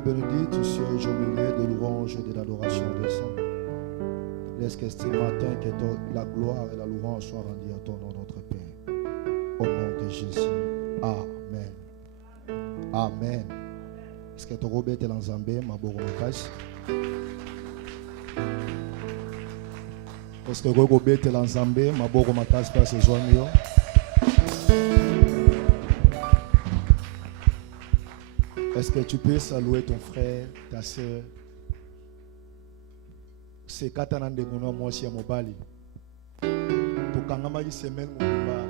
Bible nous dit, tu sièges au milieu de louanges et de l'adoration des saints. Laisse que ce matin, que la gloire et la louange soient rendues à ton nom, notre Père. Au nom de Jésus. Amen. Amen. Est-ce que tu as robé l'ensemble, ma bonne casse? Est-ce que tu as robé l'ensemble, ma bonne casse, pas ce soir? Est-ce que tu peux saluer ton frère, ta soeur? C'est Katana de Mouna, moi aussi à Mobali. Pour Kangama, il s'est même Mouba.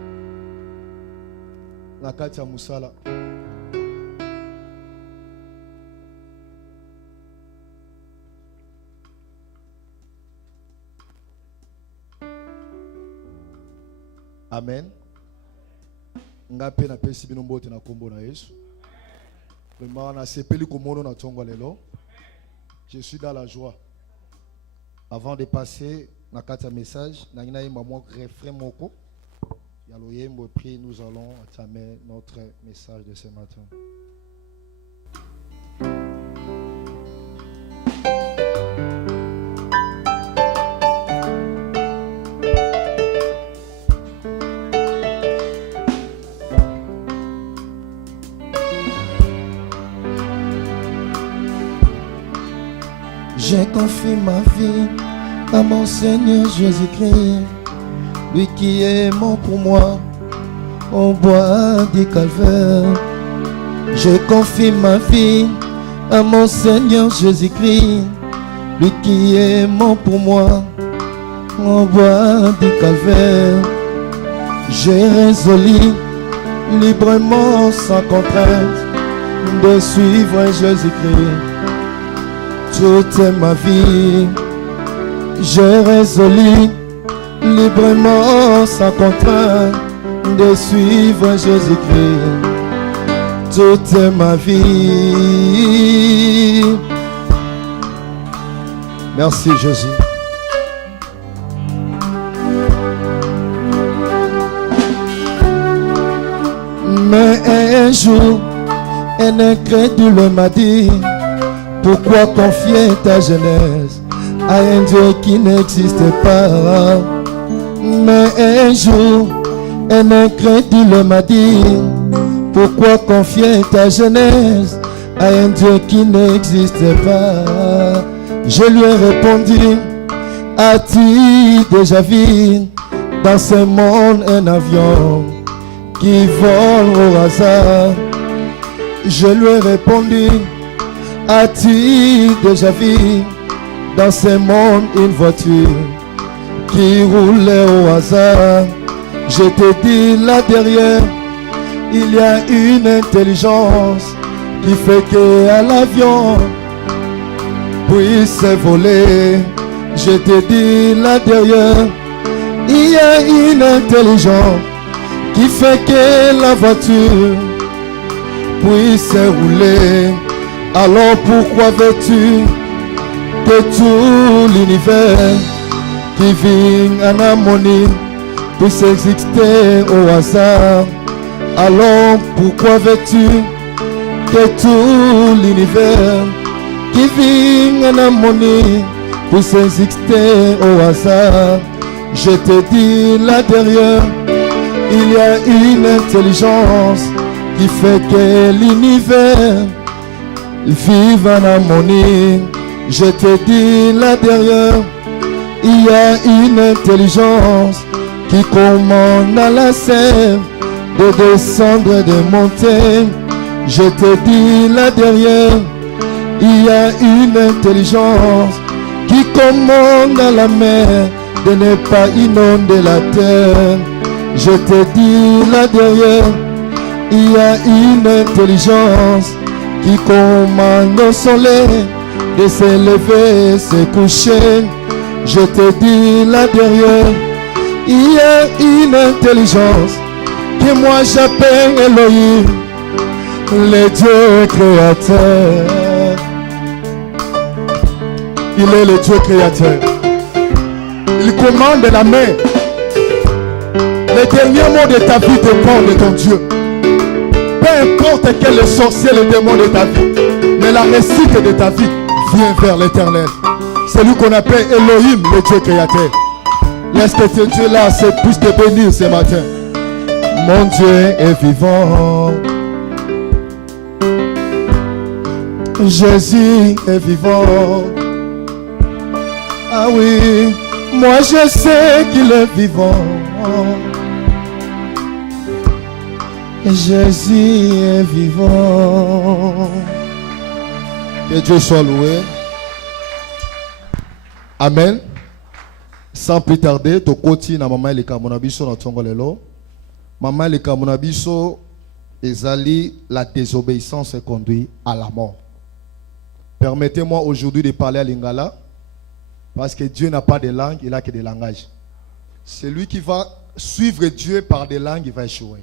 La Katia Moussala. Amen. Ngape na pesi binombo te na kombo na Yesu. Je suis dans la joie. Avant de passer na kata message, na ngina yemba mo refrain moko. Yalo yembo prie, nous allons entamer notre message de ce matin. J'ai confié ma vie à mon Seigneur Jésus-Christ, lui qui est mort pour moi au bois du calvaire. J'ai confié ma vie à mon Seigneur Jésus-Christ, lui qui est mort pour moi au bois du calvaire. J'ai résolu librement sans contrainte de suivre Jésus-Christ. Toute ma vie, j'ai résolu librement sans contrainte de suivre Jésus-Christ. Toute ma vie. Merci Jésus. Mais un jour, un incrédule m'a dit: pourquoi confier ta jeunesse à un Dieu qui n'existe pas? Mais un jour, un incrédule m'a dit: pourquoi confier ta jeunesse à un Dieu qui n'existe pas? Je lui ai répondu: as-tu déjà vu dans ce monde un avion qui vole au hasard? Je lui ai répondu: as-tu déjà vu dans ce monde une voiture qui roulait au hasard? Je te dis, là derrière, il y a une intelligence qui fait que l'avion puisse voler. Je te dis, là derrière, il y a une intelligence qui fait que la voiture puisse rouler. Alors pourquoi veux-tu que tout l'univers qui vit en harmonie puisse exister au hasard? Alors pourquoi veux-tu que tout l'univers qui vit en harmonie puisse exister au hasard? Je te dis, là derrière, il y a une intelligence qui fait que l'univers vive en harmonie. Je te dis, là derrière, il y a une intelligence qui commande à la sève de descendre et de monter. Je te dis, là derrière, il y a une intelligence qui commande à la mer de ne pas inonder la terre. Je te dis, là derrière, il y a une intelligence qui commande au soleil de se lever et se coucher. Je te dis, là derrière, il y a une intelligence que moi j'appelle Elohim, le Dieu créateur. Il est le Dieu créateur. Il commande la main. Les derniers mots de ta vie dépendent de ton Dieu. Peu importe quel est sorcier le démon de ta vie, Mais la réussite de ta vie vient vers l'Éternel. C'est lui qu'on appelle Elohim, le Dieu créateur. Laisse que ce Dieu-là puisse te bénir ce matin. Mon Dieu est vivant. Jésus est vivant. Ah oui, moi je sais qu'il est vivant. Jésus est vivant. Que Dieu soit loué. Amen. Sans plus tarder, tu continues na maman le kamonabiso na tongo lelo. Maman le kamonabiso ezali la désobéissance conduit à la mort. Permettez-moi aujourd'hui de parler à Lingala parce que Dieu n'a pas de langue, il n'a que des langages. Celui qui va suivre Dieu par des langues, il va échouer.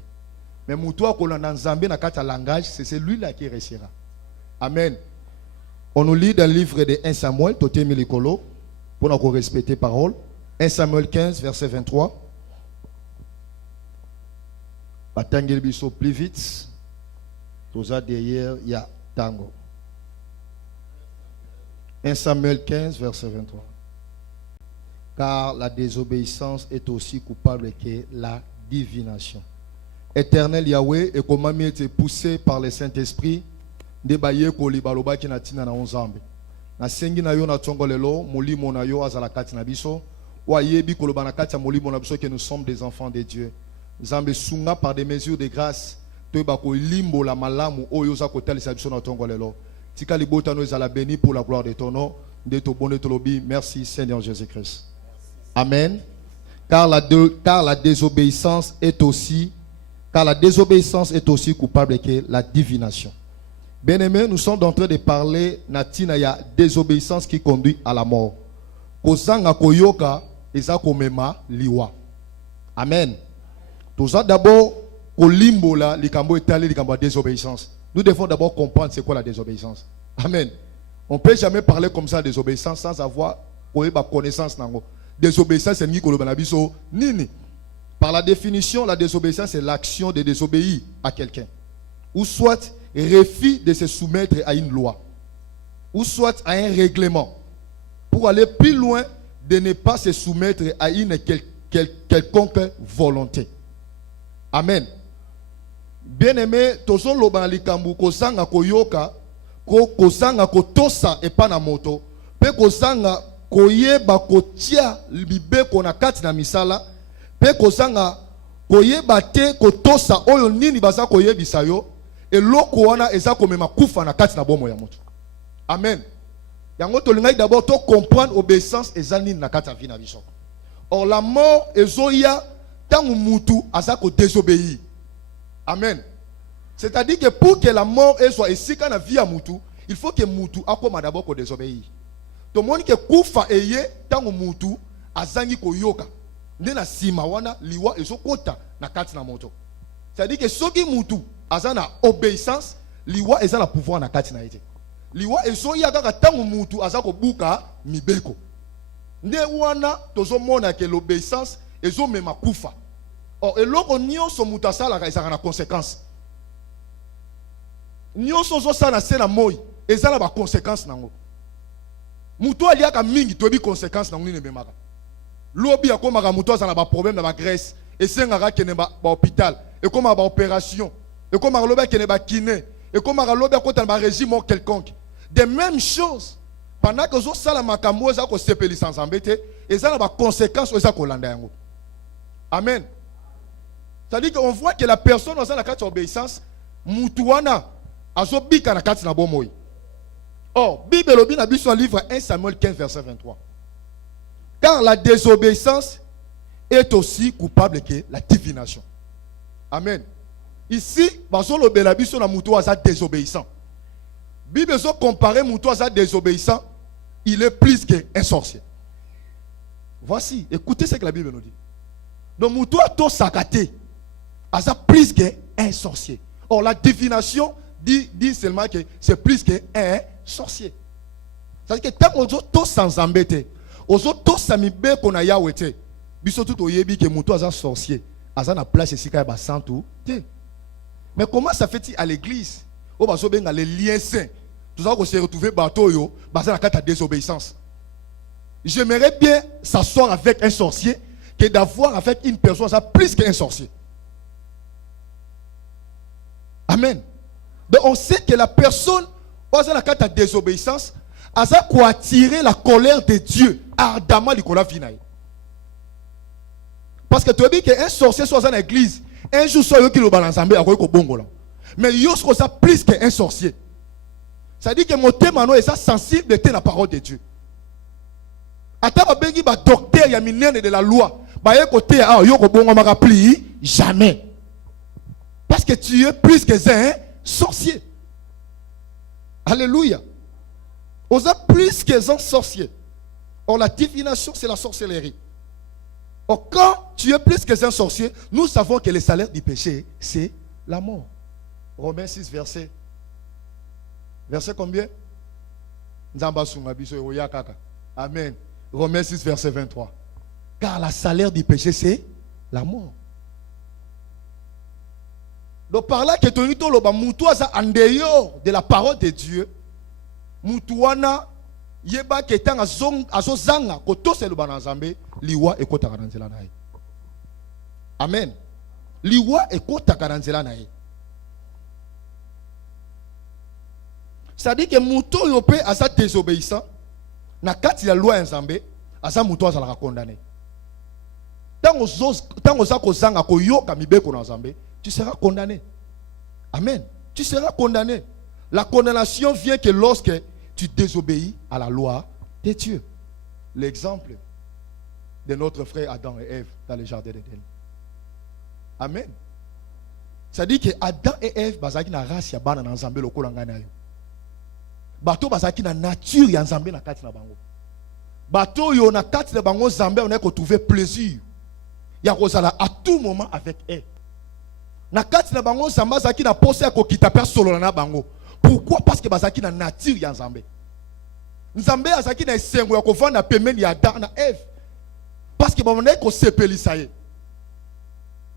Mais Moutoua Kolana Nzambe na kata langage, c'est celui-là qui réussira. Amen. On nous lit dans le livre de 1 Samuel, Toté Milikolo, pour nous respecter parole. 1 Samuel 15, verset 23. Batangel biso plus vite. Toza derrière, il y a tango. 1 Samuel 15, verset 23. Car la désobéissance est aussi coupable que la divination. Éternel Yahweh, et comment mieux été poussé par le Saint-Esprit, débaillé koli baloba ki na tina na onzambe. Na sengi na yo na tongolelo, molimo na yo azala kati na biso, wa yebi koloba na kati ya molimo na biso que nous sommes des enfants de Dieu. Zambe sunga par des mesures de grâce, to ba ko limbo la malamu oyo za ko talisa biso na tongolelo. Tika libota no ezala béni pour la gloire de ton nom, de ton bonheur to lobi. Merci Seigneur Jésus-Christ. Amen. Car la désobéissance est aussi coupable que la divination. Bien-aimés, nous sommes en train de parler natina ya désobéissance qui conduit à la mort. Kozanga koyoka eza komema liwa. Amen. Tout ça d'abord kolimbo la likambo etali likambo désobéissance. Nous devons d'abord comprendre c'est quoi la désobéissance. Amen. On ne peut jamais parler comme ça de désobéissance sans avoir connaissance nango. Désobéissance c'est ni kolobana biso nini. Par la définition, la désobéissance c'est l'action de désobéir à quelqu'un. Ou soit refus de se soumettre à une loi, ou soit à un règlement, pour aller plus loin de ne pas se soumettre à une quelconque volonté. Amen. Bien-aimé, tozo loba likambu kozanga koyoka, kozanga kotosa epana moto, pe kozanga koyeba kotia libeko na kati na misala, pe kozanga koyeba te kotosa oyo nini baza koyebisa yo. Et loko wana eza komema kufa na kati na bomo ya moto. Amen. Yango to lingai d'abord to comprendre obéissance eza nini na kati ya vie na biso. Or la mort ezoya tangu mutu aza ko désobéir. Amen. C'est-à-dire que pour que la mort soit esika na vie ya mutu, il faut que mutu akoma d'abord ko désobéir. To moni que kufa eye tangu mutu azangi ko yoka. Nde na sima wana liwa ezokota na kati na moto. C'est-à-dire que soki mutu azana obéissance, liwa ezana pouvoir na kati na ite. Liwa ezoya kaka tangu mutu azako buka mibeko. Nde wana tozo mona ke l'obéissance ezo mema kufa. Or eloko nyonso mutu asala ezaka na conséquence. Nyonso zo sala se na moi ezala ba conséquence nango. Mutu aliaka mingi tobi conséquence nango ni memaka. Lobi akomaka mutu azana ba problème na ba graisse, esengaka kene ba hôpital, et comme ba opération. Et comme Arloba qui n'est pas kiné, et comme Arloba qui est un régime quelconque. Des mêmes choses. Pendant que vous avez un makambo, vous avez sepeli sans embêter, et ça a des conséquences au Zakolanda. Amen. C'est-à-dire qu'on voit que la personne dans la carte d'obéissance, Moutouana, a zobika na carte na bomoy. Or, Bible lobi na biso livre 1 Samuel 15 verset 23. Car la désobéissance est aussi coupable que la divination. Amen. Ici, basolo belabiso na mutu aza désobéissant. Bible so comparer mutu aza désobéissant, il est plus qu'un sorcier. Voici, écoutez ce que la Bible nous dit. Donc mutu a to sakate, aza plus qu'un sorcier. Or la divination dit seulement que c'est plus qu'un sorcier. C'est-à-dire que tant qu'on to sans embêter, ozo to samibe kona yawete, biso tout oyebi que mutu aza sorcier, aza na place ici ka ba santu te. Mais comment ça fait-il à l'église? On va les liens saints. Tout ça, qu'on s'est retrouvé bateau, yo, basé la carte à désobéissance. J'aimerais bien s'asseoir avec un sorcier que d'avoir avec une personne, ça plus qu'un sorcier. Amen. Donc on sait que la personne, basé la carte à désobéissance, a ça quoi attirer la colère de Dieu ardemment l'ikola vinaï. Parce que tu as dit qu'un sorcier soit dans l'église, un jour soit yo qui le balance en bas, mais yo soit plus qu'un sorcier. Ça dit que mon thème est ça sensible de la parole de Dieu. Attends, bengi ba docteur ya minene de la loi, ba ye côté ah yo ko bongo maka pli jamais. Parce que tu es plus que un sorcier. Alléluia. On a plus que un sorcier. Or la divination c'est la sorcellerie. Or quand tu es plus que un sorcier, nous savons que le salaire du péché c'est la mort. Romains 6 verset. Verset combien? Amen. Romains 6 verset 23. Car le salaire du péché c'est la mort. Donc par là que tu as loba mutuaza en dehors de la parole de Dieu, mutuana yeba ketanga azozanga koto se loba na Nzambe liwa ekota kananzela nae. Amen. Liwa ekota kananzela nae. Ça dit que muto yope asa désobéissant na kati la loi Nzambe asa muto azala condamné. Tant oza kozanga koyoka mibeko na Nzambe, tu seras condamné. Amen. Tu seras condamné. La condamnation vient que lorsque tu désobéis à la loi de Dieu. L'exemple de notre frère Adam et Ève dans le jardin d'Éden. Amen. Ça dit que Adam et Ève bazaki na race ya bana na Nzambe lokola ngana yo. Bato bazaki na nature ya Nzambe na kati na bango. Bato yo na kati na bango Nzambe on a ko trouver plaisir. Ya kozala à tout moment avec elle. Na kati na bango Nzambe zaki na pose ya kokita per solo na bango. Pourquoi? Parce que bazaki na nature ya Nzambe. Nzambe azaki na esengo ya kovanda pembeni ya Adam na Ève. Parce que babana ko sepelisa ye.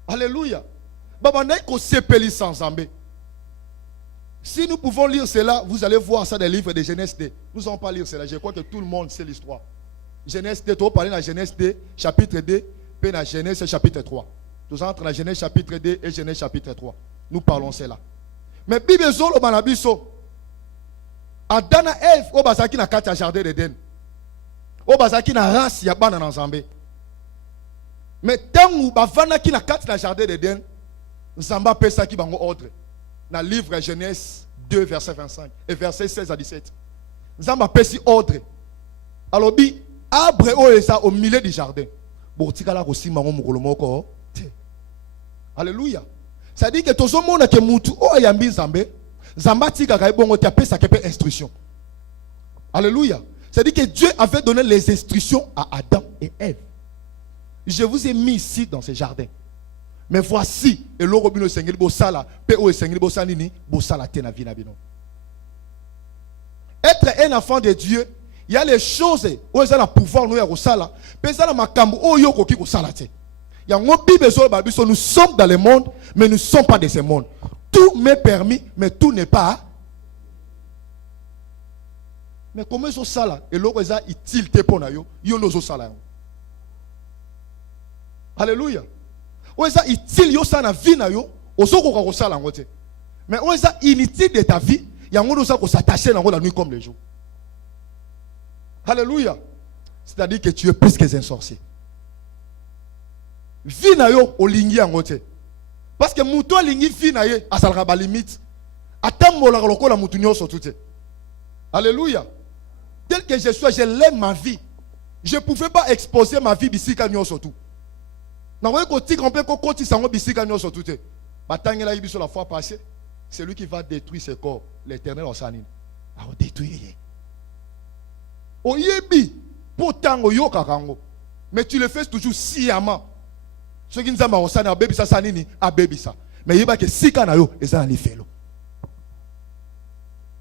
Alléluia. Babana ko sepelisa Nzambe. Si nous pouvons lire cela, vous allez voir ça dans les livres de Genèse 2. Nous n'allons pas lire cela. Je crois que tout le monde sait l'histoire. Genèse 2, tu vas parler dans Genèse 2, chapitre 2, puis dans Genèse chapitre 3. Nous entrons dans Genèse chapitre 2 et Genèse chapitre 3. Nous parlons cela. Mais Bible zolo banabiso. Adam et Ève, au bazaki na kati jardin d'Éden. Au bazaki na race ya bana na Nzambe. Mais tant ou bavana ki na kati na jardin d'Éden, Nzamba pesa ki bango ordre. Dans le livre Genèse 2, verset 25 et verset 16 à 17. Nzamba pesi ordre. Alors, bi, arbre au milieu du jardin. Alléluia. Ça dit que tout le monde qui moutou o yambi Nzambe, Nzamba tika ka bongo te pesa kepe instruction. Alléluia. Ça dit que Dieu avait donné les instructions à Adam et Ève. Je vous ai mis ici dans ce jardin. Mais voici, et l'orobino sengeli bosala, PO sengeli bosanini, bosala tena vina bino. Être un enfant de Dieu, il y a les choses où ils ont le pouvoir nous y sala, mais ça la makambo o yoko ki sala te. Il y a un Bible sur nous sommes dans le monde, mais nous ne sommes pas de ce monde. Tout m'est permis, mais tout n'est pas. Mais comment ils sont sala et l'autre ils ont utile te pona yo, yo nozo sala. Alléluia. Oza utile yo sana vie na yo, osoko ko sala ngote. Mais oza inutile de ta vie, ya ngono sa ko s'attacher na la nuit comme le jour. Alléluia. C'est-à-dire que tu es plus que un sorcier. Vie na yo olingi ngote. Parce que muto lingi vie na ye asalaka ba limite. Atambola lokola mutu nyoso tout. Alléluia. Tel que je suis, je l'aime ma vie. Je ne pouvais pas exposer ma vie bisika nyoso tout. La fois passée, c'est lui qui va détruire ses corps. L'Éternel en sanine. Il va détruire. Mais tu le fais toujours sciemment. Ce qui nous a marqué, c'est que sanini a baby ça. Mais il y a que si kanayo et ça ali felo.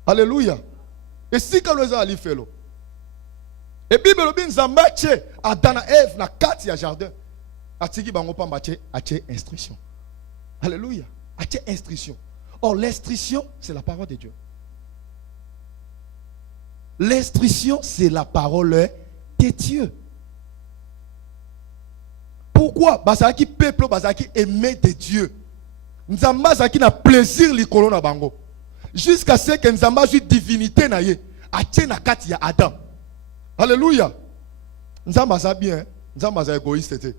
Alléluia. Et si kanayo ali felo. Et Bible bin zambache Adana Ève na kati ya jardin. Atiki bango pa mbache ache instruction. Alléluia. Ache instruction. Or l'instruction c'est la parole de Dieu. L'instruction, c'est la parole de Dieu. Pourquoi? Parce que le peuple aimait de Dieu. Nzamba zaki na plaisir likolo na bango. Jusqu'à ce que Nzamba ait divinité na ye. Atie na kati ya Adam. Alléluia. Nzamba za bien. Nzamba za égoïste.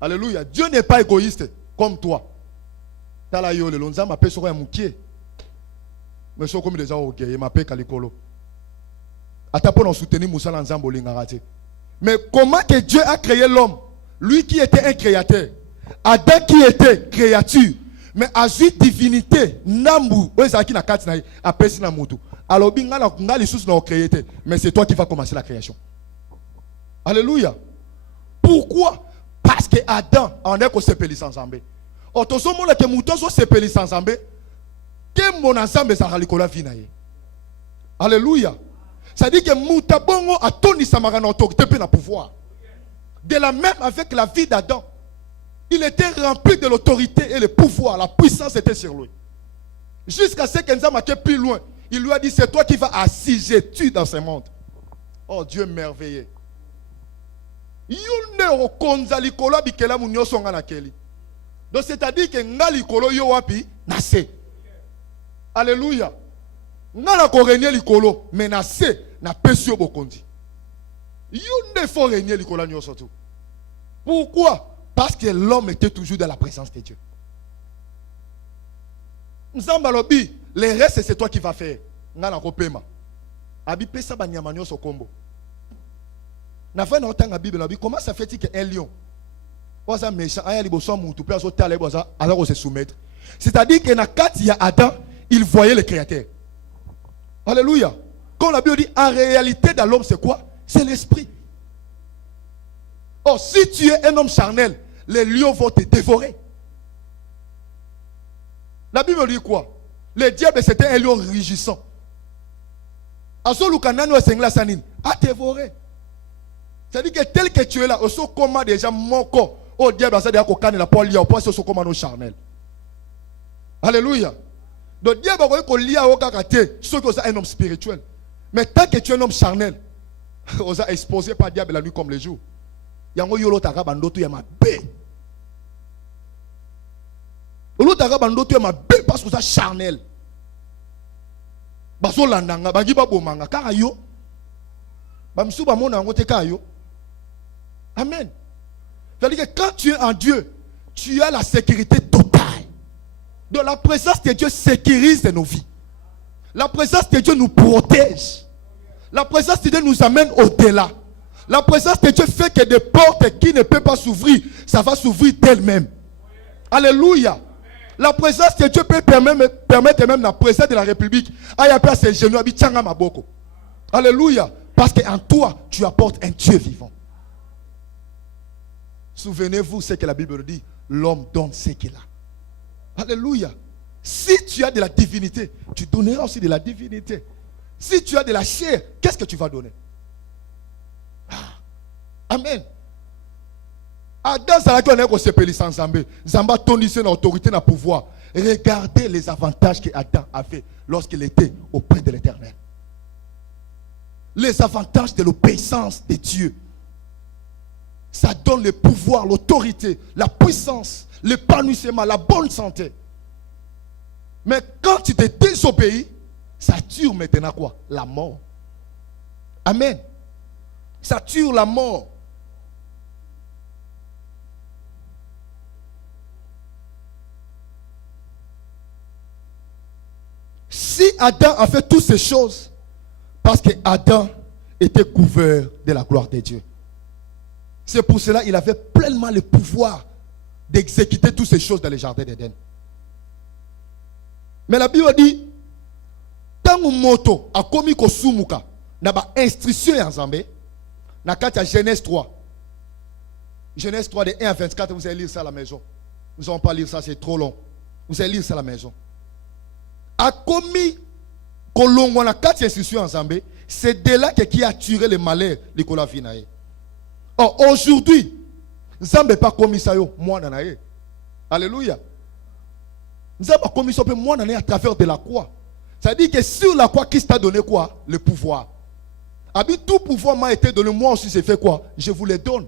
Alléluia. Dieu n'est pas égoïste comme toi. Tala yo le Nzamba pe soko ya mukie. Mais soko mi déjà ok, il m'appelle kalikolo. Ata pour nous soutenir Moussa Nzamba lingara te. Mais comment que Dieu a créé l'homme? Lui qui était un créateur. Adam qui était créature. Mais à suite divinité, Nambu, alors mais c'est toi qui vas commencer la création. Alléluia. Pourquoi? Parce que Adam en est qu'on s'appelle sans ambe. Otosomo la que mouton so s'appelle sans ambe. Que mon ensemble ça ralikola vinaye. Alléluia. Ça dit que moutabongo a toni samarana autorité pe na pouvoir. De la même avec la vie d'Adam. Il était rempli de l'autorité et le pouvoir. La puissance était sur lui. Jusqu'à ce qu'Enza marquait plus loin. Il lui a dit, c'est toi qui vas assujettir dans ce monde. Oh Dieu merveilleux. Donc c'est-à-dire que nga likolo yo wapi nase. Alléluia. Nga na ko régner likolo mais nase na pesio bokondi. Yonde faut régner likolo nyoso tout. Pourquoi? Parce que l'homme était toujours dans la présence de Dieu. Nzambalobi, le reste c'est toi qui vas faire. Ngana kopema. Abi pesa banyamanyo so kombo. Na fa na otanga Bible na bi comment ça fait que un lion oza méchant aya liboso mutu pe azo tala boza alors se soumettre. C'est-à-dire que na kati ya Adam, il voyait le créateur. Alléluia. Quand la Bible dit en réalité dans l'homme c'est quoi? C'est l'esprit. Oh, si tu es un homme charnel, les lions vont te dévorer. La Bible dit quoi? Le diable c'était un lion rugissant. Azolukanano esengla sanine a dévoré. C'est-à-dire que tel que tu es là, au comment déjà mon corps, au diable ça déjà kokane la polia au point ce comment nos charnel. Alléluia. Donc diable ko lia au kakate, ce que c'est un homme spirituel. Mais tant que tu es un homme charnel, on a exposé par diable la nuit comme le jour. Yango yolo taka bandoto ya mabe. Yolo taka bandoto ya mabe parce que ça charnel. Baso landanga bangi ba bomanga kaka yo. Bamsu ba mona ngote kaka yo. Amen. C'est-à-dire que quand tu es en Dieu, tu as la sécurité totale. Donc la présence de Dieu sécurise nos vies. La présence de Dieu nous protège. La présence de Dieu nous amène au-delà. La présence de Dieu fait que des portes qui ne peuvent pas s'ouvrir, ça va s'ouvrir d'elle-même. Alléluia. La présence de Dieu peut permettre même la présence de la République. Alléluia. Parce qu'en toi, tu apportes un Dieu vivant. Souvenez-vous ce que la Bible dit. L'homme donne ce qu'il a. Alléluia. Si tu as de la divinité, tu donneras aussi de la divinité. Si tu as de la chair, qu'est-ce que tu vas donner? Amen. Adam Salaki on est qu'on s'appelle sans Zambé. Zamba tondissait dans l'autorité, dans le pouvoir. Regardez les avantages que Adam avait lorsqu'il était auprès de l'Éternel. Les avantages de l'obéissance de Dieu. Ça donne le pouvoir, l'autorité, la puissance, l'épanouissement, la bonne santé. Mais quand tu te désobéis, ça tue maintenant quoi? La mort. Amen. Ça tue la mort. Si Adam a fait toutes ces choses, parce que Adam était couvert de la gloire de Dieu. C'est pour cela qu'il avait pleinement le pouvoir d'exécuter toutes ces choses dans le jardin d'Éden. Mais la Bible dit, tant que moto a commis kosumuka, n'a pas instruction en Zambé, n'a qu'à Genèse 3. Genèse 3 de 1 à 24, vous allez lire ça à la maison. Nous n'allons pas lire ça, c'est trop long. Vous allez lire ça à la maison. A commis kolongo na 4 instructions en Zambé, c'est de là qui a tiré le malheur de Nicolas Vinaye. Or, aujourd'hui, Zambé n'a pas commis ça, moi, nanaye. Alléluia. Zambé a commis ça, moi, nanaye à travers de la croix. Ça dit que sur la croix, Christ t'a donné quoi? Le pouvoir. Tout pouvoir m'a été donné. Moi aussi, j'ai fait quoi? Je vous les donne.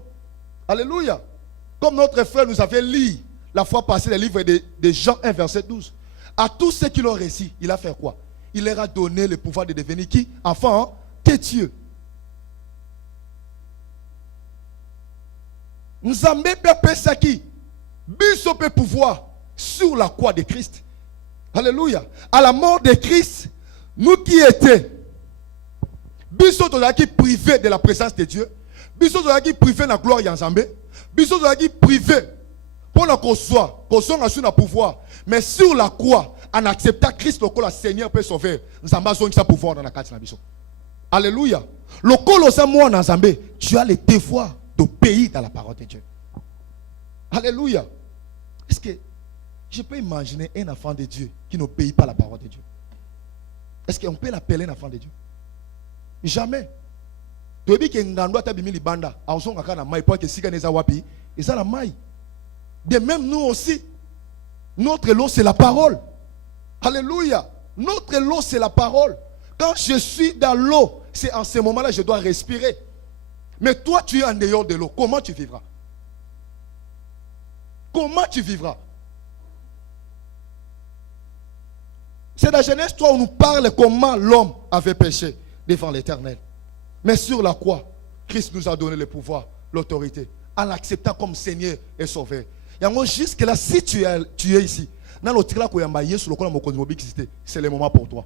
Alléluia. Comme notre frère nous avait lu la fois passée le livre de Jean 1, verset 12. À tous ceux qui l'ont réussi, il a fait quoi? Il leur a donné le pouvoir de devenir qui? Enfants de Dieu. Nous avons qui? Biso peut pouvoir sur la croix de Christ. Alléluia. À la mort de Christ, nous qui étions, biso qui privé de la présence de Dieu, biso qui privé de la gloire de Nzambe, biso qui privé pour qu'on soit sur le pouvoir. Mais sur la croix, en acceptant Christ le Seigneur peut sauver. Nzambe a son pouvoir dans la carte de biso. Alléluia. Le colosse moi dans Nzambe, tu as le devoir d'obéir dans la parole de Dieu. Alléluia. Est-ce que je peux imaginer un enfant de Dieu qui n'obéit pas à la parole de Dieu? Est-ce qu'on peut l'appeler un enfant de Dieu? Jamais. Tu dis que ngandwa tabimi libanda, aosonga kana mai pour que sika neza wapi, et ça la mai. De même nous aussi, notre lot c'est la parole. Alléluia. Notre lot c'est la parole. Quand je suis dans l'eau, c'est en ce moment-là que je dois respirer. Mais toi tu es en dehors de l'eau, comment tu vivras? Comment tu vivras? C'est dans Genèse 3 où on nous parle comment l'homme avait péché devant l'Éternel. Mais sur la croix, Christ nous a donné le pouvoir, l'autorité, en l'acceptant comme Seigneur et Sauveur. Et jusque-là, si tu es ici, c'est le moment pour toi.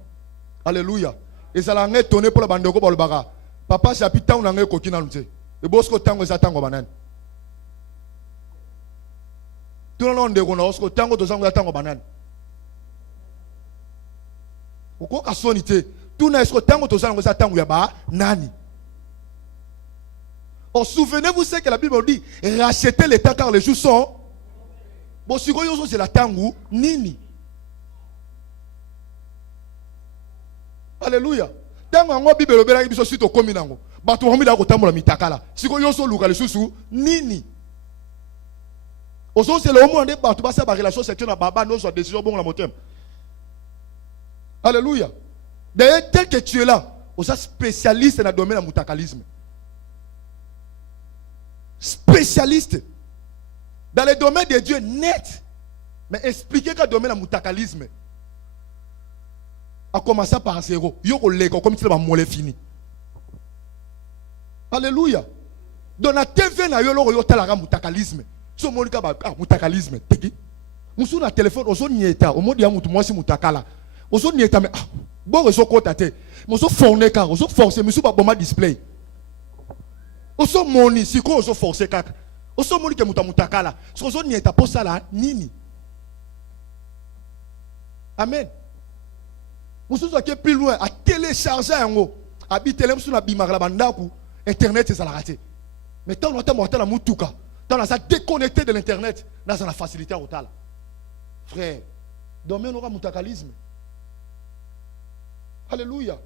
Alléluia. Et ça l'a étonné pour le bandeko pour le bara. Papa, j'ai appris tant on a un coquin dans le thé. Et bosco tango zatango banane. Tout le monde on a osco tango de zango zatango banane. Pourquoi qu'à sonité? Tout n'a esco tango de zango zatango yaba nani. Oh, souvenez-vous ce que la Bible dit, rachetez les temps car les jours sont. Bon, si vous c'est la tango nini. Alléluia. Tango ngo Bible obela biso sito komi nango. Bato homi da ko tambola mitakala. Siko yoso luka le susu nini. Oso c'est le moment de bato ba sa ba relation sexuelle na baba no so décision bon la motem. Alléluia. D'ailleurs tel que tu es là, osa spécialiste dans le domaine du mutakalisme. Spécialiste dans le domaine de Dieu net. Mais expliquez quel domaine du mutakalisme. A commencer par zéro. Yoko lego comme si le fini. Alléluia. Dans la TV na yolo yo talara mutakalisme. So monika ba mutakalisme. Teki. Musu na téléphone ozo nieta. O modi ya mutu mwasi mutakala. Ozo nieta me bon ozo kota te. Muso forner car ozo forcer musu ba boma display. Ozo moni siko ozo forcer kaka. Ozo moni ke mutakala. So ozo nieta po sala nini. Amen. Vous êtes plus loin à télécharger un mot. Habiter sur la bimara bandaku. Internet c'est ça la raté. Mais tant longtemps mortel à mutuka. Tant on a déconnecté de l'internet. Dans la facilité au tal. Frère, demain on aura mutakalisme. Alléluia.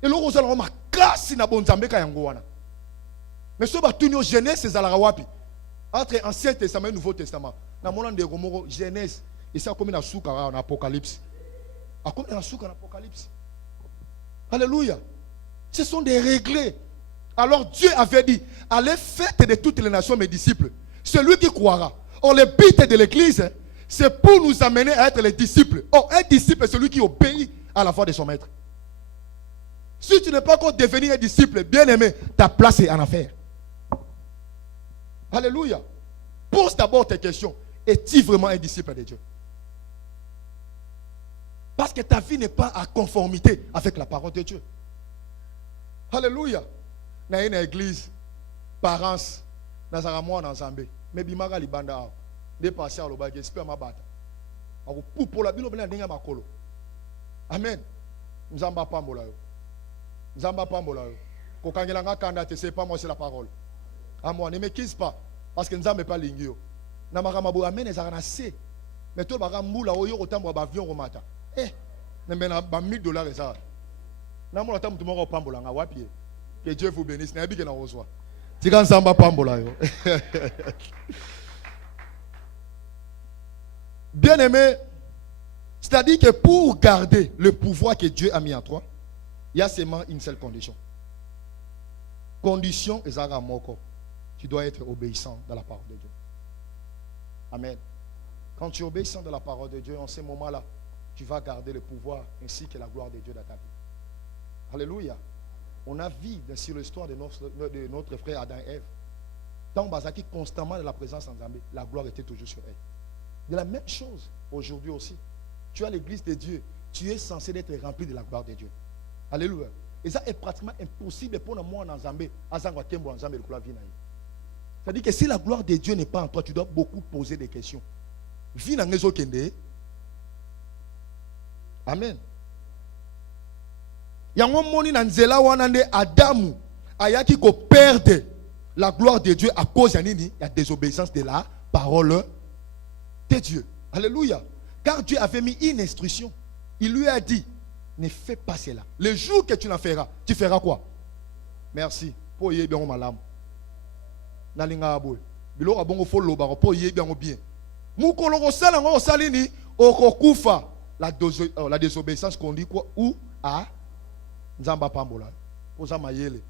Et là on a ma classe na bonzambe ka yango wana. Mais ce batunyo Genèse c'est la wapi. Entre Ancien Testament et Nouveau Testament. Na mona de romoro Genèse et ça comme na souka en Apocalypse. Comme dans l'Apocalypse. Alléluia. Ce sont des règles. Alors Dieu avait dit, allez faites de toutes les nations mes disciples. Celui qui croira. Or le but de l'église, c'est pour nous amener à être les disciples. Or un disciple est celui qui obéit à la voix de son maître. Si tu n'es pas encore devenu un disciple, bien aimé, ta place est en affaire. Alléluia. Pose d'abord tes questions. Es-tu vraiment un disciple de Dieu? Parce que ta vie n'est pas à conformité avec la parole de Dieu. Alléluia. Dans une église, parents, dans un mois dans Zambé, mais bimara libanda, des passés à l'obagé, c'est pas ma bata. Pour la bilo bena makolo. Amen. Nzamba pambola yo. Nzamba pambola yo. Kokangela kanda te c'est pas moi c'est la parole. À moi ne m'équise pas parce que nzambe pas lingio. Na makamabo amen ezana se. Mais to ba mbula oyo kotambo ba avion romata. Eh, $1000 ça. Que Dieu vous bénisse. Bien aimé, c'est-à-dire que pour garder le pouvoir que Dieu a mis en toi, Il y a seulement une seule condition. Condition est à moko. Tu dois être obéissant dans la parole de Dieu. Amen. Quand tu es obéissant dans la parole de Dieu, en ce moment-là, tu vas garder le pouvoir ainsi que la gloire de Dieu dans ta vie. Alléluia. On a vu sur l'histoire de notre frère Adam et Ève. Tant Bazaki constamment dans la présence en Zambé, la gloire était toujours sur elle. De la même chose aujourd'hui aussi. Tu as l'église de Dieu. Tu es censé être rempli de la gloire de Dieu. Alléluia. Et ça est pratiquement impossible pour moi en Zambé. C'est-à-dire que si la gloire de Dieu n'est pas en toi, tu dois beaucoup poser des questions. Amen. Il y a un moment où Adam a perdre la gloire de Dieu à cause de la désobéissance de la parole de Dieu. Alléluia. Car Dieu avait mis une instruction. Il lui a dit, ne fais pas cela. Le jour que tu l'en feras, tu feras quoi? Merci. Pour y bien malam. Nalinga aboy. Bilo abongo fo loba pour y bien bien. Mukolo sala ngo salini okokufa la désobéissance qu'on dit quoi ou à Nzamba pambola. Posa mayele.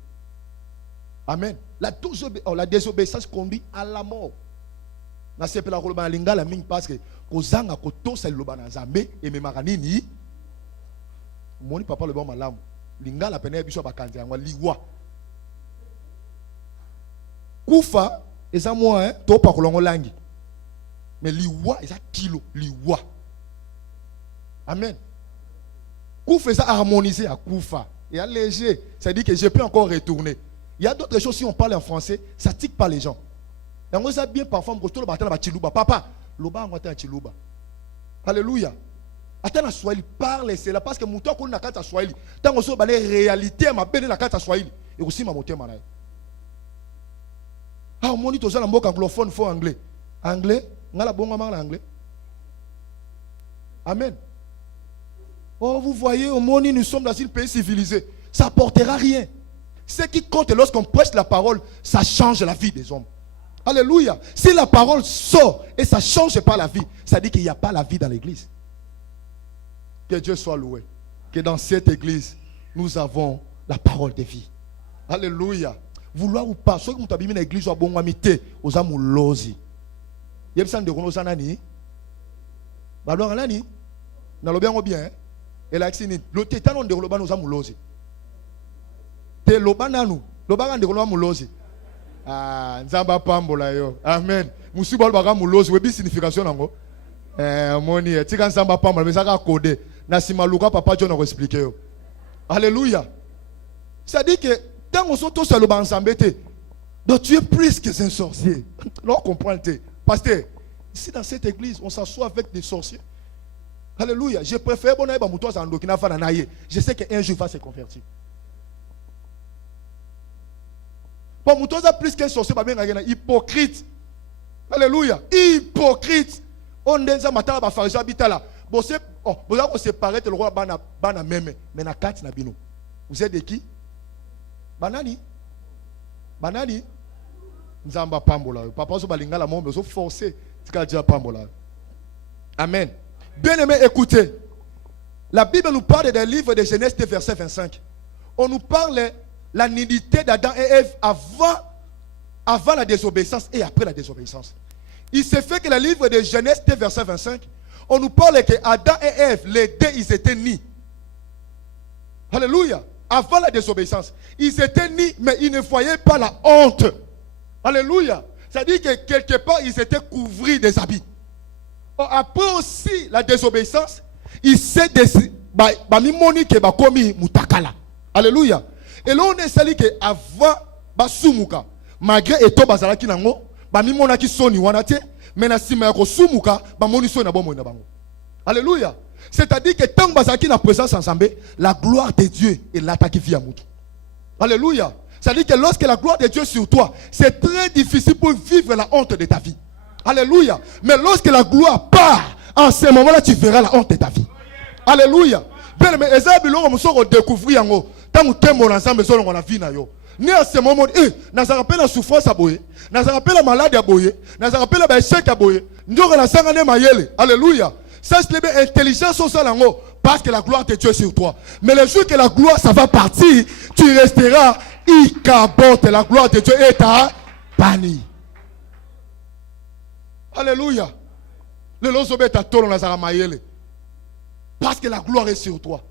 Amen. La désobéissance conduit à la mort. Na sepela ko ba lingala ming parce que kozanga ko tosa loba na Nzambe et me maranini. Moni papa le bon malam. Lingala pene biso ba kanza ngwa liwa. Kufa eza moi hein to pa kolongo langi. Mais liwa eza kilo liwa. Amen. Kufa eza harmonisé à kufa. Et léger, ça dit que je peux encore retourner. Il y a d'autres choses, si on parle en français, ça ne tique pas les gens. Et on sait bien parfois, papa, loba on chiluba. Alléluia. Attends, Swahili, parle, c'est là parce que mon temps qu'on a carte Swahili. Tant qu'on soit les réalités, ma belle la carte Swahili. Et aussi ma moteur manaï. Ah, on dit aux gens anglophone, faut anglais. Anglais, on a la bonne maman anglais. Amen. Oh, vous voyez, au monde, nous sommes dans un pays civilisé. Ça n'apportera rien. Ce qui compte lorsqu'on prêche la parole, ça change la vie des hommes. Alléluia. Si la parole sort et ça ne change pas la vie, ça dit qu'il n'y a pas la vie dans l'église. Que Dieu soit loué. Que dans cette église, nous avons la parole de vie. Alléluia. Vouloir ou pas, ceux qui ont abîmé l'église, ils ont bon amité, aux amoulosi. Il y a besoin de renommer ça, nani. Alors, nani, n'a le bien bien. Et là, le tétanon de l'oban nous a moulosi. Te l'obananu, l'oban de l'oban moulosi. Ah, nzamba pambola yo. Amen. Musibol baga moulosi, webi signification nango. Moni, tika nzamba pambola, mais ça a codé. Nasima Luka, papa John a expliqué. Alléluia. Ça dit que tant qu'on sont tous à l'oban ensemble, donc tu es plus que un sorcier. Là, on comprend. Pasteur, ici dans cette église, on s'assoit avec des sorciers. Alléluia. Je préfère je sais qu'un jour il va se convertir. Pour Moutosa plus qu'un sorcier, hypocrite. Alléluia. Hypocrite. On dit ça matin à Pharisien habitala. Vous avez séparé le roi bana même. Mais na kati na bino. Vous êtes de qui? Banani. Banani. Nzamba pambola. Papa so balinga la mort mais so forcé. Tika dia pambola. Amen. Bien-aimés, écoutez. La Bible nous parle des livres de Genèse, verset 25. On nous parle de la nudité d'Adam et Ève avant la désobéissance et après la désobéissance. Il s'est fait que le livre de Genèse, verset 25, on nous parle que Adam et Ève, les deux, ils étaient nus. Alléluia. Avant la désobéissance. Ils étaient nus, mais ils ne voyaient pas la honte. Alléluia. C'est-à-dire que quelque part, ils étaient couverts des habits. Après aussi la désobéissance, il s'est décidé. Alléluia. Et là on est sali que avant basumuka malgré eto bazalaki nango bamimonaki soni wanate mais na sima yako sumuka bamoni soni na bomo na bango. Alléluia. C'est-à-dire que tant bazalaki na présence ensemble, la gloire de Dieu est l'attaque via mutu. Alléluia. C'est-à-dire que lorsque la gloire de Dieu est sur toi, c'est très difficile pour vivre la honte de ta vie. Alléluia. Mais lorsque la gloire part, en ce moment-là, tu verras la honte de ta vie. Alléluia. Bien, mais Esaïe, on se redécouvrir en haut. Tant que tu es ensemble, on a vie. Ni à ce moment, nous avons rappelé la souffrance à boyer, nous avons rappelé la maladie à boyer, nous avons rappelé l'échec à boyer. Nous avons rappelé la mayele. Alléluia. Ça, c'est l'intelligence au salango. Parce que la gloire de Dieu est sur toi. Mais le jour que la gloire, ça va partir, tu resteras. Ikabote, la gloire de Dieu est à banni. Alléluia. Le lozobe ta tolo na zaramayele. Parce que la gloire est sur toi.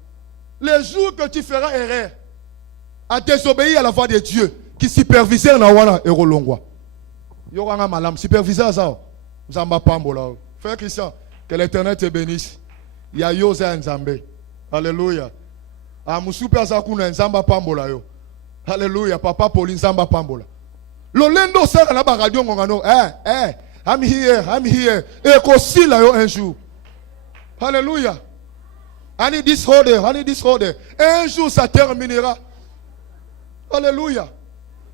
Le jour que tu feras erreur à désobéir à la voix de Dieu, qui superviseur na wana erolongwa. Yoranga malam superviseur ça. Zamba pambola. Frère Christian, que l'Éternel te bénisse. Ya yoza nzambe. Alléluia. Ah musupe azakuna nzamba pambola yo. Alléluia. Papa Pauline nzamba pambola. Lolendo sera na ba radio ngongano. I'm here. Et qu'aussi là yo un jour. Alléluia. I need this order. Un jour ça terminera. Alléluia.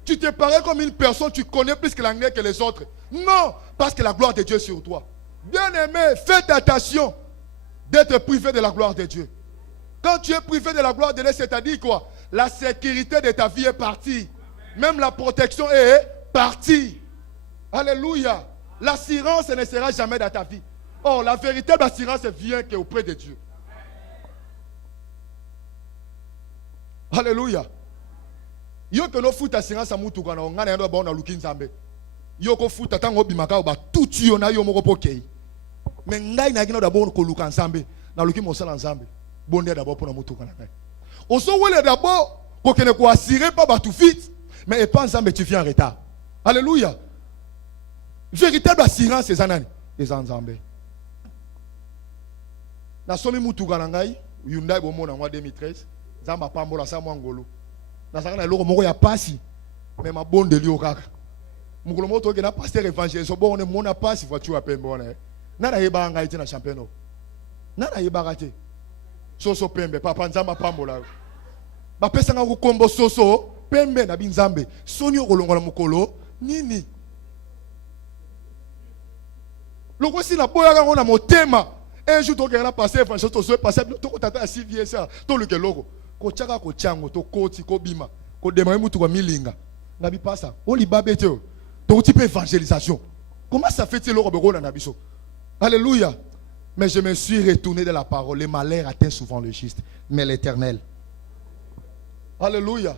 Tu te parais comme une personne, tu connais plus que l'anglais que les autres. Non, parce que la gloire de Dieu est sur toi. Bien-aimé, faites attention d'être privé de la gloire de Dieu. Quand tu es privé de la gloire de Dieu, c'est-à-dire quoi? La sécurité de ta vie est partie. Même la protection est partie. Alléluia. L'assurance ne sera jamais dans ta vie. Oh, la véritable assurance vient qu'auprès de Dieu. Alléluia. Yo que no foot assurance à mutu kana ngana yando ba na luki nzambe. Yo ko foot tango bimaka ba tout yo na yo moko pokei. Mais ngai na kina d'abord ko luka nzambe na luki mosala nzambe. Bonde d'abord pour na mutu kana kai. Oso wele d'abord ko kene ko assurer pas ba tout vite, mais et pas nzambe tu viens en retard. Alléluia. Véritable assurance c'est zanani, les nzambe. Na somi mutu kana ngai, Hyundai bomo na 2013, nzamba pambola sa mwangolo. Nazanga loko moko ya pasi mais ma bonde li okaka mukolo moto ke na pasteur évangile so bon on a pasi voiture pembe ona na na yeba nga ite na champion na na yeba kate soso pembe papa nzamba pambola ba pesa nga ku kombo soso pembe na binzambe soni okolongola mukolo nini loko si na boya nga na motema un jour to ke na pasteur évangile to so passer to ko tata CVS ça to le loko kochaka kochango to koti ko bima ko demaye mutu kwa milinga ngabi pasa oli babete to type évangélisation. Comment ça fait le robero na biso? Alléluia. Mais je me suis retourné de la parole. Les malheurs atteignent souvent le juste, mais l'Éternel. Alléluia.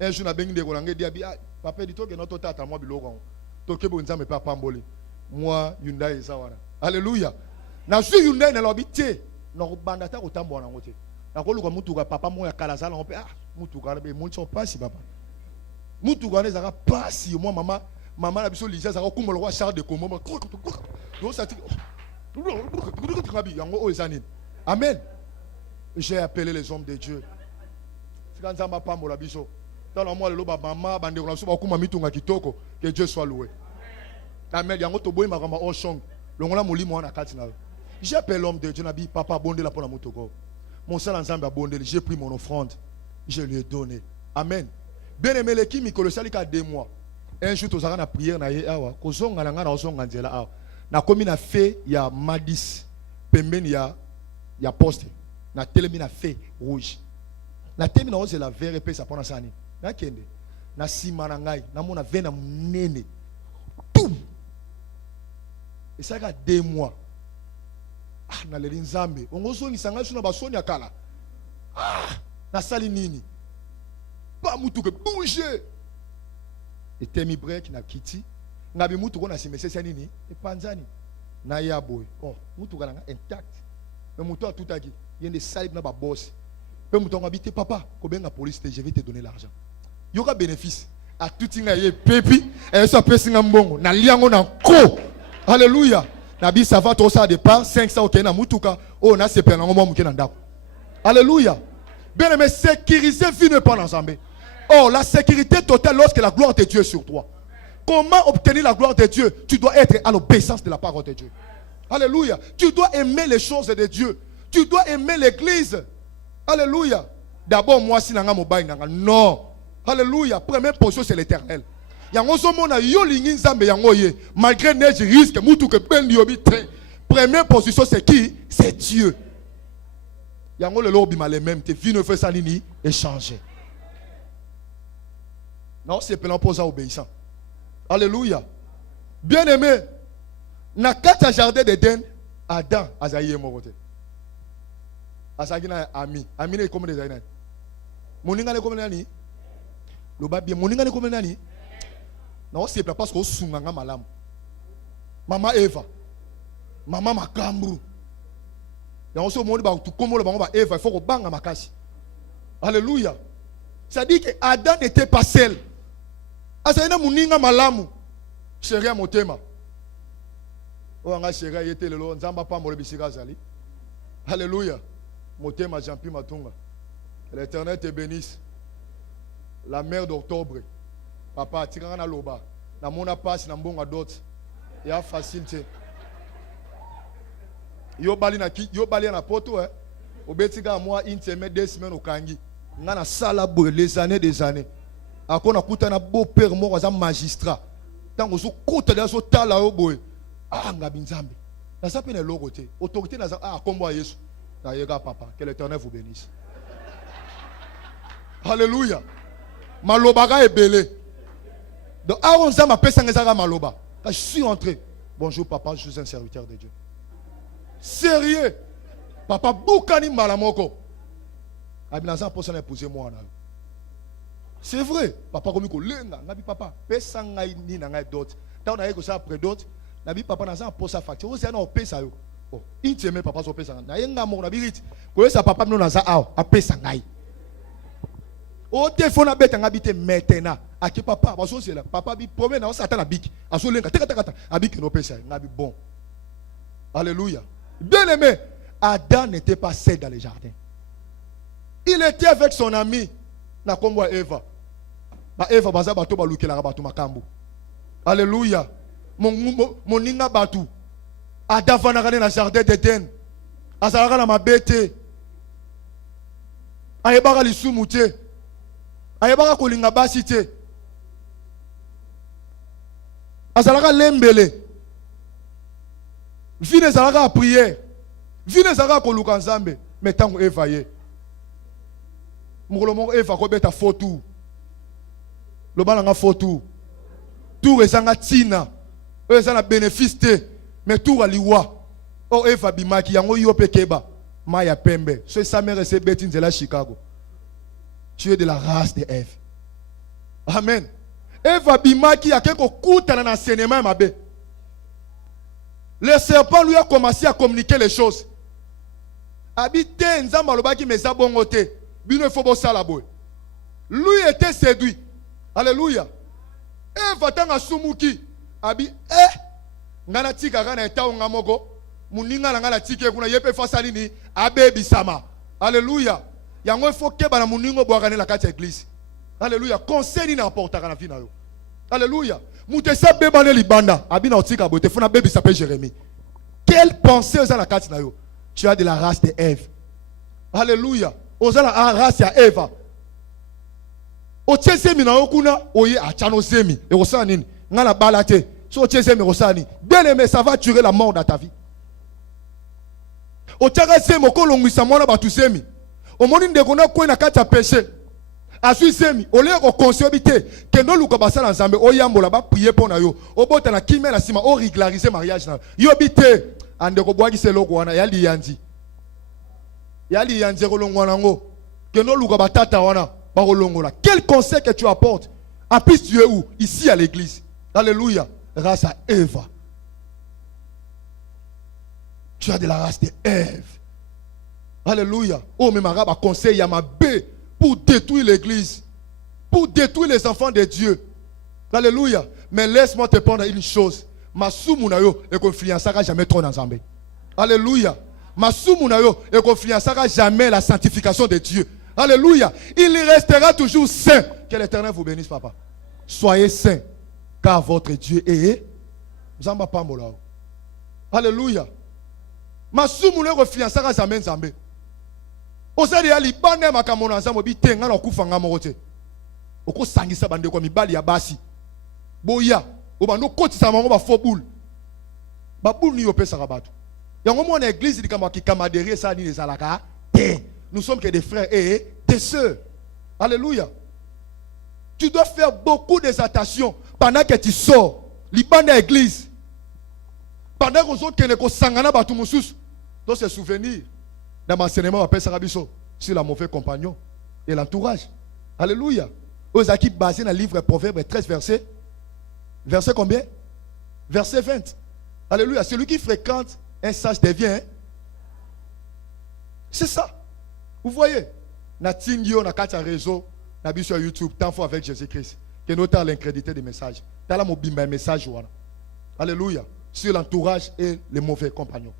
Un jour na bengi de kolangé dia bi papa dit to ke notre tata moi biloko to ke bo nzambe pa pamboli moi Hyundai zawana. Alléluia. Na suis Hyundai na lobité na banda ta kotambo na ngote. Nakoluka mutuka papa moya kalazala on peut mutuka be moncho pasi papa mutuka ne zaka pasi moi maman la biso lisa zaka kumolo wa char de komo do sati yango o ezanine. Amen. J'ai appelé les hommes de Dieu. Quand ça m'a pas mo la biso dans le mois le loba maman bande ko so ba kuma mitunga kitoko, que Dieu soit loué. Amen. Yango to boy makamba o song longola molimo na kati na. J'ai appelé l'homme de Dieu nabi papa bonde la pour la mutoko. Mon seul ensemble abondé, j'ai pris mon offrande, je lui ai donné. Amen. Bien aimé les kimi kolosali ka 2 mois. Un jour tozaka na prière na ye awa, kozonga na nga na ozonga nzela awa. Na komi na fe ya madis, pembeni ya poste. Na telemi na fe rouge. Na telemi na ose la vert pe sa pona sani. Na kende. Na sima na ngai, na mona vena munene. Tout. Et ça ka 2 mois. Na leli nzambe ongozoni sanga suna basoni akala na sali nini ba mutu ke bouger et temi break na kiti ngabi mutu ko na simesesa nini e panzani na yaboy oh mutu kana intact mais mutu atutaki yende sali na ba boss pe mutu ngabite papa ko benga police je vais te donner l'argent yoka bénéfice a tuti nga ye pepi e so pesi nga mbongo na liango na ko. Alléluia. Nabi ça va trop ça départ 500 ok na mutuka oh na sepe na ngomba muke na ndako. Alléluia. Bien aimé, sécuriser vie ne pas ensemble. Oh, la sécurité totale lorsque la gloire de Dieu est sur toi. Comment obtenir la gloire de Dieu? Tu dois être à l'obéissance de la parole de Dieu. Alléluia. Tu dois aimer les choses de Dieu. Tu dois aimer l'église. Alléluia. D'abord moi si nanga mobile nanga non. Alléluia. Première position c'est l'Éternel. Malgré neige risque, première position c'est qui? C'est Dieu. Yango le lobby mal même, tes vies ne fait ça ni échanger. Non, c'est plein pour ça obéissant. Alléluia. Bien aimé, na kata jardin d'Éden, Adam azaye mokote. Asagina ami. Ami ne comme des années. Moninga ne comme nani? Le babie moninga ne comme nani? Non, c'est pas parce qu'on sunganga malam. Maman Eva. Maman Makambu. Il y a aussi au monde tout comme le Eva, il faut qu'on banga makasi. Alléluia. Ça dit que Adam n'était pas seul. Asagina moninga malamu. Chérie motema. Oanga chérie était le long nzamba pa mole bisika zali. Alléluia. Motema Jean-Pierre Matunga. L'Éternel te bénisse. La mère d'octobre. Papa, tiranga na loba. Na mona passe na mbonga dot. Ya facile. Yo bali na poto hein. Obetika moi une semaine 2 semaines au kangi. Ngana sala boy les années des années. Akona kuta na beau père moko za magistrat. Tango so kota da so tala yo boy. Ah ngabi nzambe. Na sa pene logo te. Autorité na za kombo Yesu. Na yega papa, que l'Éternel vous bénisse. Alléluia. Maloba ga ebele. Donc Aaron Zama pesa ngezaka maloba. Je suis entré. Bonjour papa, je suis un serviteur de Dieu. Sérieux. Papa boukani malamoko. Abinaza posa na épouser moi na. C'est vrai. Papa komi ko lenga, ngabi papa, pesa ngai ni na ngai dot. Ta na yeko sa après dot. Nabi papa na za posa facture. O se na pesa yo. Oh, intime papa so pesa na yenga mo na biriti. Ko sa papa no na za aw, a pesa ngai. O téléphone a bête ngabité maintenant. Aki papa, baso c'est là. Papa bi promet na satan na bik. Aso lenga teka abik no pesa ngabi bon. Alléluia. Bien aimé, Adam n'était pas seul dans le jardin. Il était avec son ami na kombo Eva. Ba Eva baza bato ba lukela bato makambu. Alléluia. Mon ninga batu. Adam va dans le jardin d'Éden. Azalaka na mabete. Ayebaka lisumu te. Ayebaka kolinga basi te. Azalaka lembele. Vine zalaka a prière. Vine zalaka koluka nzambe. Mais tango Eva ye. Mukolo moko Eva ko beta fotu. Lo bana nga fotu. Tout ezanga tina. Ezana bénéfice te. Mais tout aliwa. Oh Eva bimaki yango yo pekeba. Maya pembe. So sa mère c'est beti nzela Chicago. Tu es de la race de Ève. Amen. Eva bimaki a quelque kuta na enseignement mabe. Le serpent lui a commencé à communiquer les choses. Habite nzamba lobaki meza bongote. Bino fobo sala boy. Lui était séduit. Alléluia. Eva tanga sumuki. Abi ngana tika kana eta ngamoko. Muninga na ngana tike kuna yepe fasali ni abebi sama. Alléluia. Yango faut que bana muningo boakane la kati église. Alléluia. Conseil na porta kana fina yo. Alléluia. Mutesa bebane libanda. Abina otika bote funa bebi s'appelle Jérémie. Quelle pensée aux la kati na yo. Tu as de la race de Ève. Alléluia. Aux la race ya Eva. O tsemi na okuna oye achano semi. E osana nini? Ngana balate. So tsemi osani. Bien aimé, ça va tuer la mort dans ta vie. O tsaga semi okolongisa mona batu semi. O moni ndeko na ko na kati ya péché. Asui semi, ole ko consciobité que no luka basala nzambe oyambola ba prier pona yo. Obota na kimé na sima o régulariser mariage na. Yo bité ande ko bwaki seloko wana ya liyanzi. Ya liyanzi ko longwana ngo. Que no luka batata wana ba kolongola. Quel conseil que tu apportes? En plus tu es où? Ici à l'église. Alléluia. Grâce à Eva. Tu as de la race de Ève. Alléluia. Oh mais ma conseil ya ma bé pour détruire l'église, pour détruire les enfants de Dieu. Alléluia. Mais laisse-moi te prendre une chose. Ma soumunayo et confiancera jamais trop dans Zambé. Alléluia. Ma soumunayo et confiancera jamais la sanctification de Dieu. Alléluia. Il restera toujours saint. Que l'Éternel vous bénisse, papa. Soyez saints, car votre Dieu est Zamba Pambolao. Alléluia. Ma soumunayo confiancera jamais Zambé. Osali ya libane makamona nzambo bitenga na kufanga mokote. Oko sangisa bande kwa mibali ya basi. Boya, obando kotisa mango ba faux boule. Ba boule ni yopesa kabatu. Yango mo na église likamba ki kamaderie ça ni les alaka. Nous sommes que des frères et des sœurs. Alléluia. Tu dois faire beaucoup d'exaltation pendant que tu sors. Libane à l'église. Pendant que les autres qui ne sangana batu musus doivent se souvenir Dans mon enseignement, on appelle ça sur la mauvaise compagnon et l'entourage. Alléluia. Aux acquis basés dans le livre Proverbe 13, verset combien? Verset 20. Alléluia. Celui qui fréquente un sage devient. C'est ça. Vous voyez? Na tingyo na kata réseau, na bi sur YouTube, tant fois avec Jésus-Christ. Que nous avons l'incrédité des messages. T'as la mobimba message. Alléluia. Sur l'entourage et les mauvais compagnons.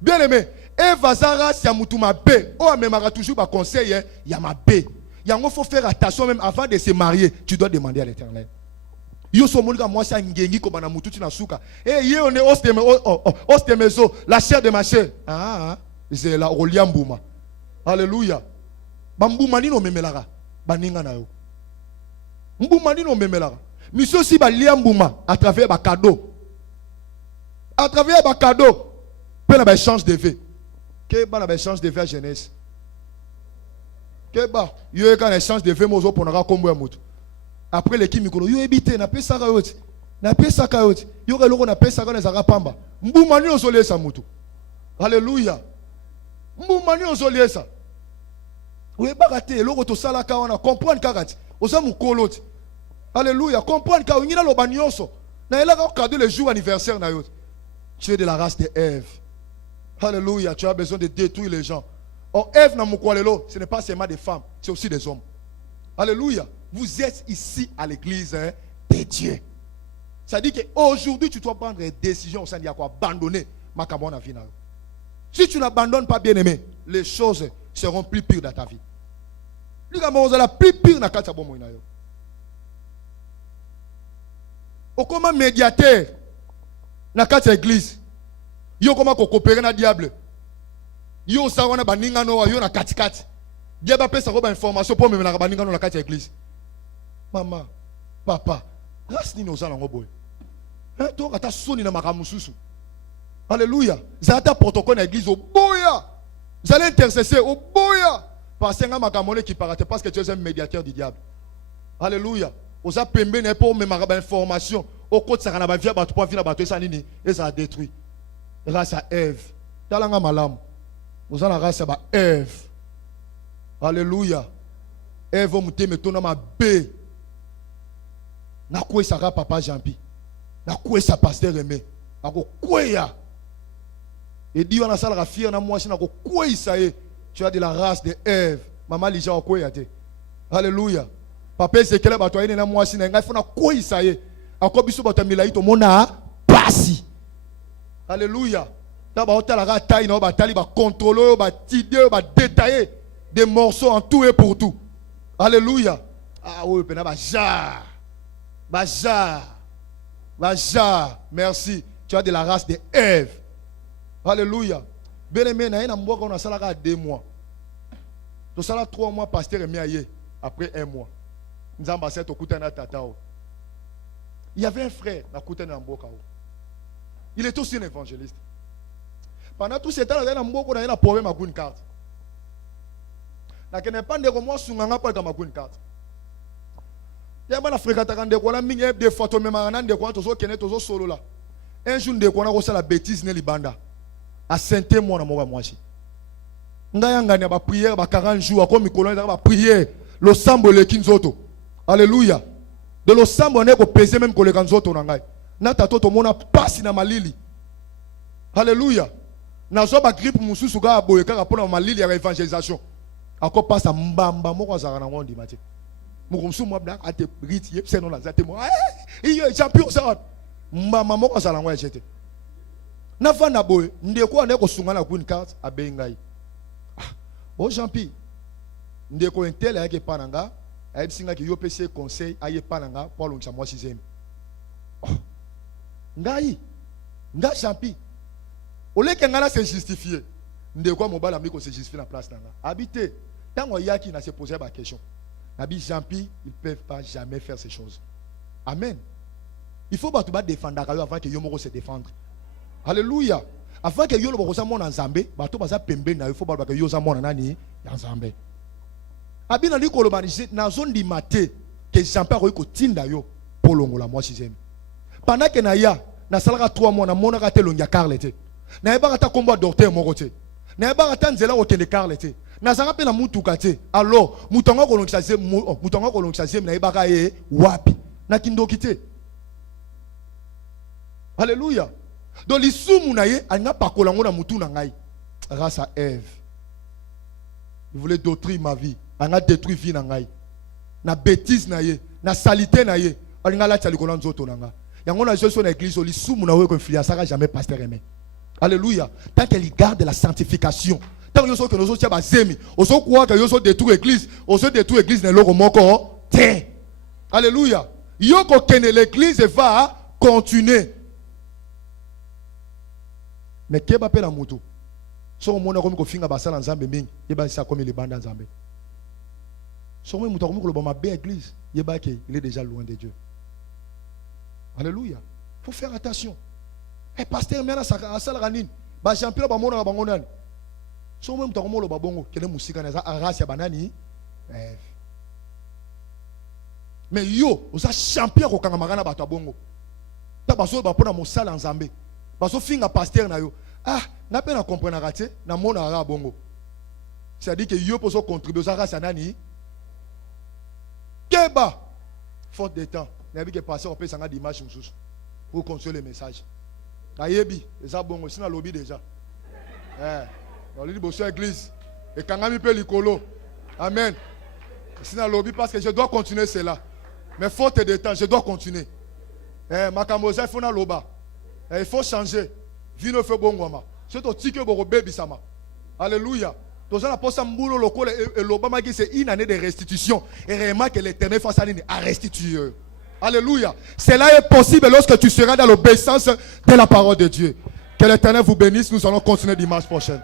Bien aimé, et Vazara, si Amoutuma B, oh, mais m'a toujours un conseil, il y a ma B. Il faut faire attention même avant de se marier, tu dois demander à l'Éternel. Yo so monga moi ça ngengi ko bana mututi na suka. Eh ye on est ostemezo, la chair de ma chair. C'est la oliambuma. Alléluia. Bambuma ni no memelara, baninga na yo. Mbuma ni no memelara. Monsieur si ba liambuma à travers ba cadeau. À travers ba cadeau. Peu na ba échange de vie. Que ba na ba échange de vie à jeunesse. Que ba yo quand échange de vie mozo pour na kombo ya mutu. Après l'équipe mikolo yo ebité na pesa ka yoti. Na pesa ka yoti. Yo ke loko na pesa ka na zaka pamba. Mbuma ni ozole sa mutu. Alléluia. Mbuma ni ozole sa. Oui, bagate, loko to sala ka wana comprendre kagati. Oza mukoloti. Alléluia, comprendre ka ngina lo banyoso. Na ela ka cadeau le jour anniversaire na yoti. Tu es de la race de Ève. Alléluia, tu as besoin de détruire les gens. Or Ève na mukolelo, ce n'est pas seulement des femmes, c'est aussi des hommes. Alléluia. Vous êtes ici à l'église de Dieu. Ça dit qu'aujourd'hui tu dois prendre des décisions au sein de quoi abandonner ma cabane à vie. Si tu n'abandonnes pas, bien aimé, les choses seront plus pires dans ta vie. Les gars, vous allez plus pire dans ta vie. Au comment médiateur dans cette église, yo comment coopérer dans le diable, yo ça on a baninga no yo na katikati, diable appelle ça comme information pour me na baninga no na cette église. Maman, papa, grâce ni nos allons boy. Hein, toi ata soni na makamususu. Alléluia. Zata protocole dans l'église au boya. Vous allez intercesser au boya. Parce que makamone qui parate parce que tu es un médiateur du diable. Alléluia. Vous avez pembe n'est pas même information. Au côté ça na ba via ba to via ba to ça nini et ça a détruit. Grâce à Ève. Talanga malam. Vous allez grâce à Ève. Alléluia. Ève vous mettez maintenant ma B. Na quoi ça papa Jean-Pi. Na quoi ça pasteur Aimé. Na quoi ya. Et dit on a ça la fière na moi na quoi ça est. Tu as de la race de Ève. Maman Lija quoi ya te. Alléluia. Papa c'est quel bato ene na moi na ngai fona quoi ça est. Encore biso bato milai to mona pasi. Alléluia. D'abord on la taille na ba tali ba contrôler ba tider ba détailler des morceaux en tout et pour tout. Alléluia. Ah oui, pena ba ja. Baja, merci. Tu as de la race de Ève. Alléluia. Bien aimé, on a ça 2 mois. Tu as 3 mois, pasteur et après 1 mois. Nous avons passé au Koutana Tatao. Il y avait un frère dans Koutana Mbokao. Il est aussi un évangéliste. Pendant tout ce temps, il y a un problème avec une carte. Il n'y a pas de mois sur une carte. Il y a des fréquentations des photos, des solo là. Un jour, on a la bêtise dans Libanda. À Saint-Témoin, on a moisi. On a prière, 40 jours, comme on a prière. Le sambo le kinzoto. Alléluia. De le sambo, on est pesé même que le kinzoto. Nata toto, on a passé dans ma lili. Alléluia. Nazo ba grippe mususu ga aboye ka rapona ma lili ya évangélisation. Ako passe mbamba moko za na ngondi mati. Mukumsu mwa bla ate riti yep seno la zate mo. Iyo champion ça. Mbamba moko za la ngwa jete. Na fana boy ndeko andeko sunga na green card abengai. Bon Jean-Pi. Ndeko intel ayake pananga, ayebsinga ki yo PC conseil aye pananga pour longa moi 6e. Ngai. Nga Jean-Pi. Au lieu que ngala se justifier, ndeko mobala miko se justifier na place nanga. Habiter. Tant yaki na se poser la question. Nabi Jean-Pi, ils ne peuvent pas jamais faire ces choses. Amen. Il faut pas défendre avant que Yomoro se défendre. Alléluia. Avant que Yomoro se défende en Zambé, il faut que Yomoro se défende en Zambé. Abi na liko lobanise na zone di maté que Jean-Pi a ko tinda yo pour longola moi 6e. Pendant que na ya na salaka 3 mois na mona ka te longia karlete. Na eba ka ta combat docteur moko te. Na ba atanzela okende karle te. Na zanga pe na mutuka te. Alors, mutonga kolongisa na ibaka ye wapi. Na kindoki te. Alléluia. Donc lisumu na ye anga pakolango na mutu na ngai. Grâce à Ève. Il voulait détruire ma vie. Anga détruire vie na ngai. Na bêtise na ye, na salité na ye. Alinga la tchalikona nzoto na nga. Yango na jesu na église lisumu na we ko influencera jamais pasteur aimé. Alléluia. Tant qu'elle garde la sanctification. Tant que yoso que nous tia bazemi, oso croire que yoso détruire l'église, oso détruire l'église na loko moko te. Alléluia. Yoko kene l'église va continuer. Mais keba pe na mutu. So mona komi ko finga basala nzambe mingi, yeba sa komi libanda nzambe. So mo mutu komi ko loboma be église, yeba ke il est déjà loin de Dieu. Alléluia. Faut faire attention. Et pasteur mena sa sala kanini? Ba champion ba mona ba ngonani. So mo mutu komi lo babongo, kele musika na za race ya banani. Mais yo, oza champion ko kanga magana ba tabongo. Ta baso ba pona mosala nzambe. Baso finga pasteur na yo. Ah, n'a pas à comprendre à rater, n'a mon arabe bongo. C'est-à-dire que yo peut contribuer à race nani. Keba, faute de temps. N'a que passer on peut s'en dimanche pour consoler le message. Ayebi, les abongo, sinon lobby déjà. On lui dit bonsoir église. Et quand on peut l'icolo. Amen. Sinon lobby parce que je dois continuer cela. Mais faute de temps, je dois continuer. Ma camosa il faut na loba. Il faut changer. Vino fe bongoma. C'est au tike boro baby sama. Alléluia. Dans un apostle mbulo lokole et l'obama qui c'est une année de restitution. Et réellement que l'Éternel fasse à restituer. Alléluia. Cela est possible lorsque tu seras dans l'obéissance de la parole de Dieu. Que l'Éternel vous bénisse. Nous allons continuer dimanche prochain.